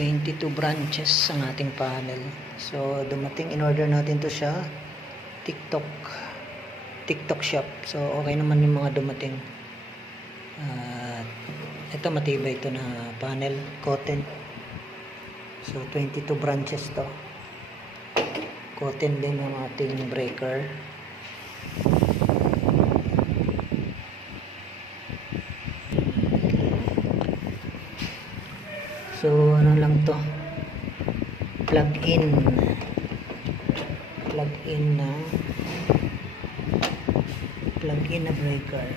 22 branches ang ating panel. So dumating, in order natin to siya TikTok shop. So okay naman yung mga dumating. Ito matibay ito na panel, cotton. So 22 branches to. Cotton din ang ating breaker. So ano lang to, plug in na breaker.